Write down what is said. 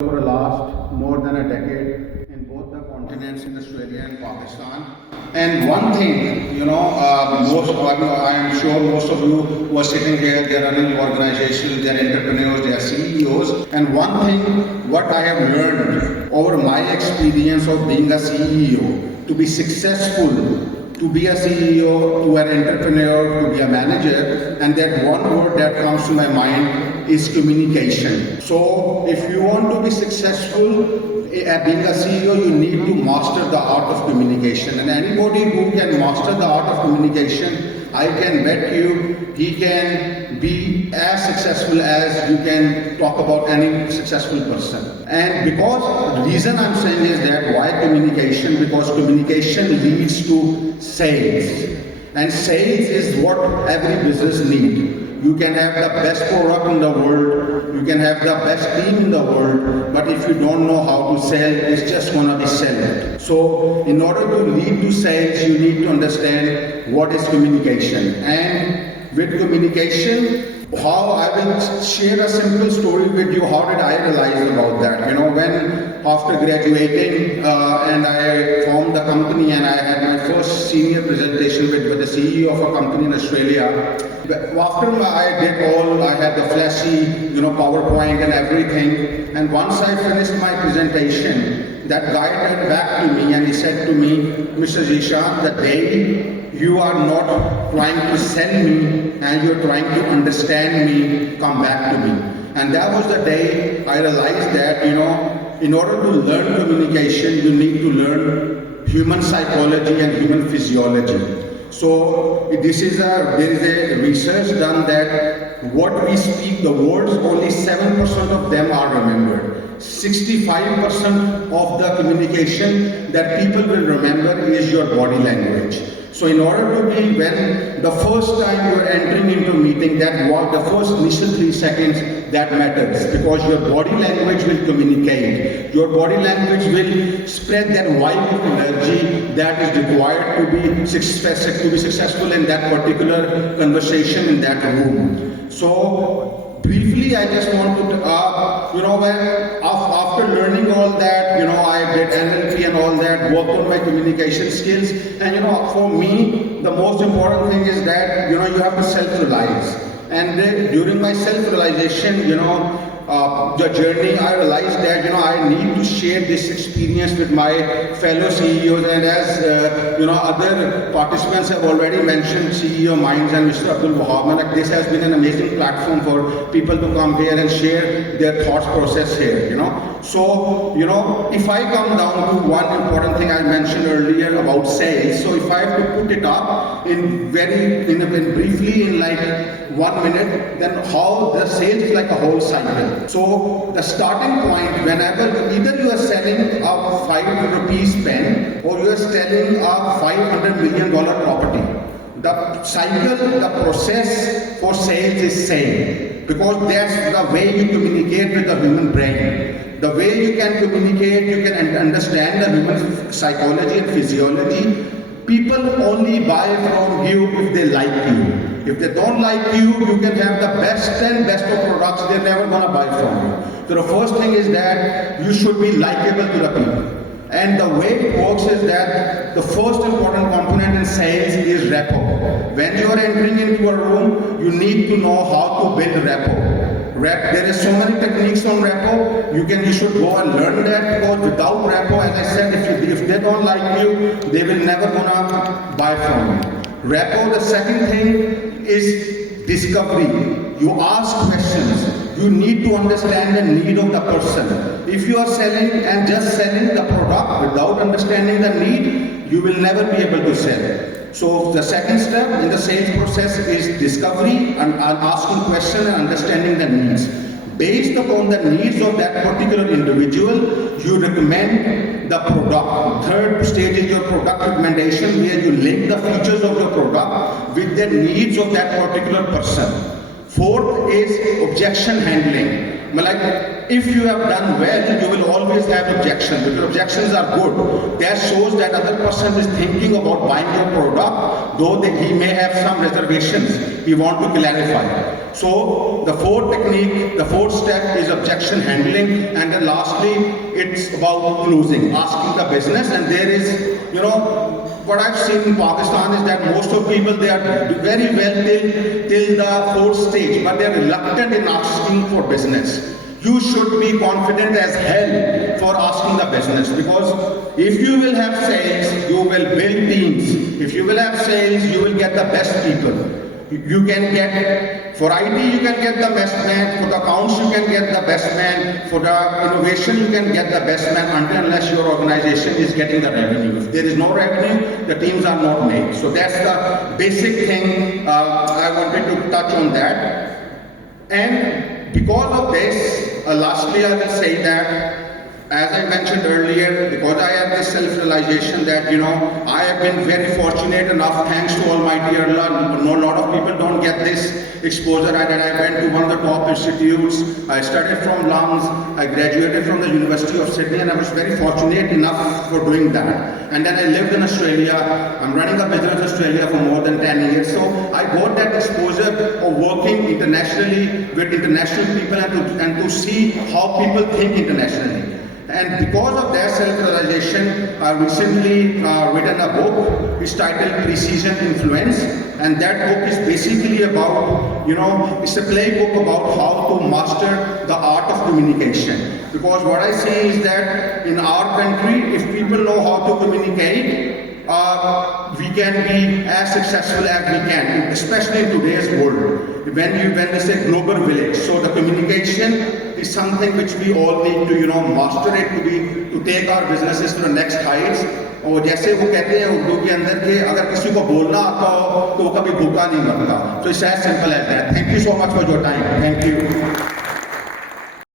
for the last more than a decade in both the continents, in Australia and Pakistan. And one thing, I am sure most of you who are sitting here, they are running organizations, they are entrepreneurs, they are CEOs. And one thing, what I have learned over my experience of being a CEO, to be successful, to be a CEO, to an entrepreneur, to be a manager, and that one word that comes to my mind is communication. So if you want to be successful at being a CEO, you need to master the art of communication. And anybody who can master the art of communication, I can bet you he can be as successful as you can talk about any successful person. And because the reason I'm saying is that why communication? Because communication leads to sales. And sales is what every business needs. You can have the best product in the world, you can have the best team in the world, but if you don't know how to sell, it's just gonna be sold. So in order to lead to sales, you need to understand what is communication. And with communication, how I will share a simple story with you. How did I realize about that? When after graduating and I formed the company and I had my first senior presentation with the CEO of a company in Australia. After I did all, I had the flashy, PowerPoint and everything. And once I finished my presentation, that guy went back to me and he said to me, Mr. Zeeshan, the day you are not trying to sell me and you're trying to understand me, come back to me. And that was the day I realized that, in order to learn communication, you need to learn human psychology and human physiology. So there is a research done that what we speak, the words, only 7% of them are remembered. 65% of the communication that people will remember is your body language. So in order to be, when the first time you are entering into a meeting, that what the first initial 3 seconds, that matters, because your body language will communicate. Your body language will spread that vibe of energy that is required to be successful in that particular conversation in that room. So briefly, I just want to, after learning all that, I did NLP and all that, worked on my communication skills. And for me, the most important thing is that, you have to self-realize. And during my self-realization, the journey, I realized that, I need to share this experience with my fellow CEOs. And as, other participants have already mentioned, CEO Minds and Mr. Abdul Wahab, this has been an amazing platform for people to come here and share their thoughts process here, So, if I come down to one important thing I mentioned earlier about sales, so if I have to put it up in briefly in like 1 minute, then how the sales is like a whole cycle. So the starting point, whenever either you are selling a 500 rupees pen or you are selling a $500 million property, the cycle, the process for sales is same, because that's the way you communicate with the human brain. The way you can communicate, you can understand the human psychology and physiology. People only buy from you if they like you. If they don't like you, you can have the best of products, they're never gonna buy from you. So the first thing is that you should be likable to the people. And the way it works is that the first important component in sales is rapport. When you are entering into a room, you need to know how to build rapport. There is so many techniques on rapport. You should go and learn that, because without rapport, as I said, if they don't like you, they will never gonna buy from you. Rapport, the second thing is discovery. You ask questions. You need to understand the need of the person. If you are selling and just selling the product without understanding the need, you will never be able to sell. So the second step in the sales process is discovery and asking questions and understanding the needs. Based upon the needs of that particular individual, you recommend the product. Third stage is your product recommendation, where you link the features of your product with the needs of that particular person. Fourth is objection handling. if you have done well, you will always have objections. Because objections are good. That shows that other person is thinking about buying your product, though he may have some reservations. He want to clarify. So the fourth technique, the fourth step is objection handling, and then lastly, it's about closing, asking the business. And there is, what I've seen in Pakistan is that most of people, they are very well till the fourth stage, but they are reluctant in asking for business. You should be confident as hell for asking the business, because if you will have sales, you will build teams. If you will have sales, you will get the best people. You can get, for IT you can get the best man, for the accounts you can get the best man, for the innovation you can get the best man, until unless your organization is getting the revenue. If there is no revenue, the teams are not made. So that's the basic thing. I wanted to touch on that. And because of this, lastly I will say that, as I mentioned earlier, because I have this self-realization that, I have been very fortunate enough, thanks to Almighty Allah. A lot of people don't get this exposure. I went to one of the top institutes. I studied from LUMS. I graduated from the University of Sydney, and I was very fortunate enough for doing that. And then I lived in Australia. I'm running a business in Australia for more than 10 years. So I got that exposure of working internationally with international people, and to see how people think internationally. And because of that self-realization, I recently written a book. It's titled Precision Influence, and that book is basically about, it's a playbook about how to master the art of communication. Because what I see is that in our country, if people know how to communicate, we can be as successful as we can, especially in today's world. When we say global village, so the communication is something which we all need to, master it, to take our businesses to the next heights. और जैसे वो कहते हैं उर्दू के अंदर कि अगर किसी को बोलना आता हो तो वो कभी भूखा नहीं मरता. So it's as simple as that. Thank you so much for your time. Thank you.